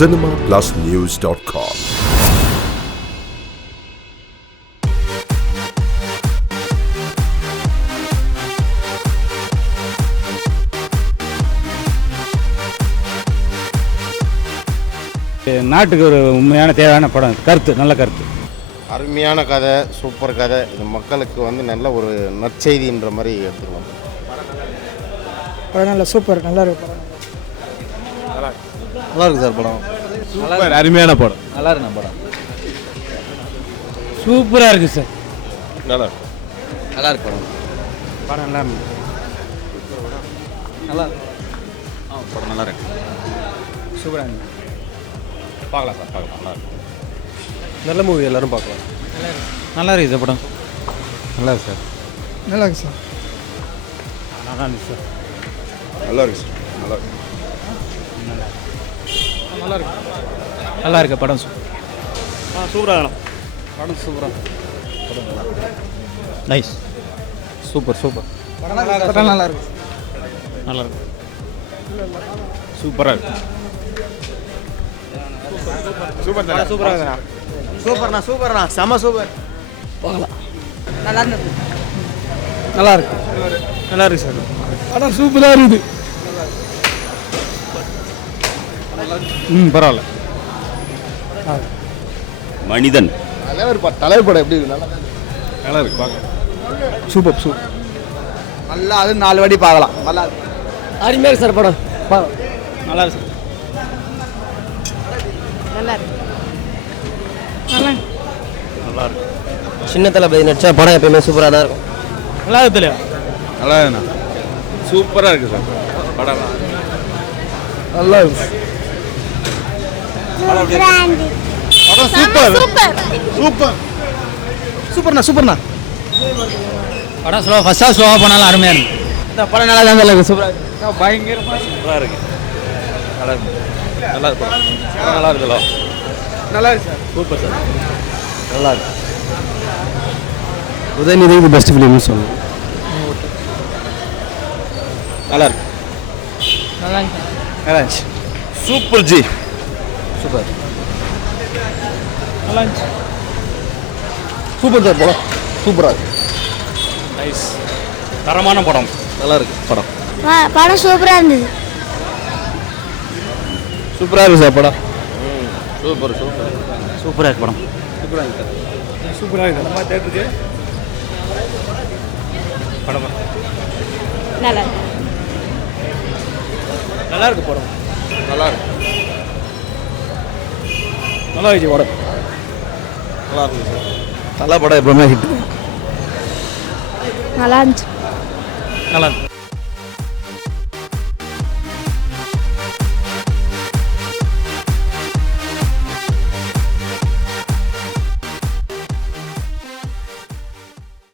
cinemaplusnews.com. நாட்டுக்கு ஒரு உண்மையான தேவையான படம், கருத்து, நல்ல கருத்து, அருமையான கதை, சூப்பர் கதை. இது மக்களுக்கு வந்து நல்ல ஒரு நற்செய்தின்ற மாதிரி எடுத்துக்கலாம். படம் நல்லா சூப்பர், நல்லா இருக்கு படம். நல்லா இருக்கு சார் படம். சூப்பர், அருமையான படம், நல்லா இருக்கு படம். சூப்பராக இருக்குது சார். நல்லா நல்லா இருக்கு படம். படம் நல்லா இருக்கு. நல்லா இருக்கு. படம் நல்லா இருக்கு. சூப்பராக இருக்கு. பார்க்கலாம் சார், பார்க்கலாம். நல்லா இருக்கு. நல்ல மூவி, எல்லாரும் பார்க்கலாம். நல்லா இருக்குது சார் படம். நல்லா இருக்கு சார். நல்லா இருக்கு சார். நல்லா இருக்கு சார். நல்லா இருக்கு சார். நல்லா இருக்கு. நல்லா இருக்கு. நல்லா இருக்கு படம். சூப்பராக படம் சூப்பராக. நைஸ். Super super. படம் நல்லா இருக்கு. நல்லா இருக்கு. சூப்பராக இருக்கு. சூப்பர் சூப்பராக சூப்பர்ண்ணா செம சூப்பர். பார்க்கலாம். நல்லா இருந்தது. நல்லா இருக்கு. நல்லா இருக்கு சார். படம் சூப்பராக இருக்குது. பரவாயில்ல. மனிதன் தலைவர் படம் எப்படி இருக்கு? நல்லா இருக்கு. பார்க்கலாம். Super super. நல்லா, அது 4 வாட்டி பார்க்கலாம். நல்லா இருக்கு. அருமையாக இருக்கு சார் படம். நல்லா இருக்கு சார். நல்லா இருக்கு. நல்லா நல்லா இருக்கு. சின்ன தளபதி நடிச்சா படம் எப்பயுமே சூப்பராக தான் இருக்கும். நல்லா இருக்கு இல்லையா? நல்லா இருக்குண்ணா. சூப்பராக இருக்குது சார் படம். நல்லா இருக்கு. படம் சூப்பர் சூப்பர் சூப்பர்ண்ணா சூப்பர்ண்ணா. படம் ஸ்லோ, ஃபஸ்ட்டாக ஸ்லோவாக போனாலும் அருமையாக இருக்கு. இந்த படம் நல்லா தான் இருக்கு. சூப்பராக இருக்கு. பயங்கரமாக சூப்பராக இருக்கு. நல்லா இருக்கு. நல்லா இருக்கு. நல்லா இருக்குல்ல? நல்லா இருக்கு சார். Super sir. நல்லா இருக்கு. உதயநிதிக்கு பெஸ்ட் ஃபிலிம்னு சொல்லுங்கள். நல்லா இருக்கு. நல்லா இருக்கு. நல்லா இருந்துச்சு. Super G. சூப்பர். நல்லா இருந்துச்சு. சூப்பர் சார் படம். சூப்பராக இருக்கு. நைஸ். தரமான படம். நல்லா இருக்கு படம். படம் சூப்பராக இருந்தது. சூப்பராக இருக்கு சார் படம். Super super. சூப்பராக இருக்கு படம். சூப்பராக இருக்கு. சூப்பராக இருக்கு. நம்ம தேட்டருக்கு படம் நல்லா இருக்கு. நல்லா இருக்கு படம். நல்லா இருக்கு. நல்லா இருந்துச்சு படம். நல்லா இருக்கு சார். நல்ல படம் எப்பவுமே ஹிட். நல்லா இருந்துச்சு. நல்லா இருக்கு.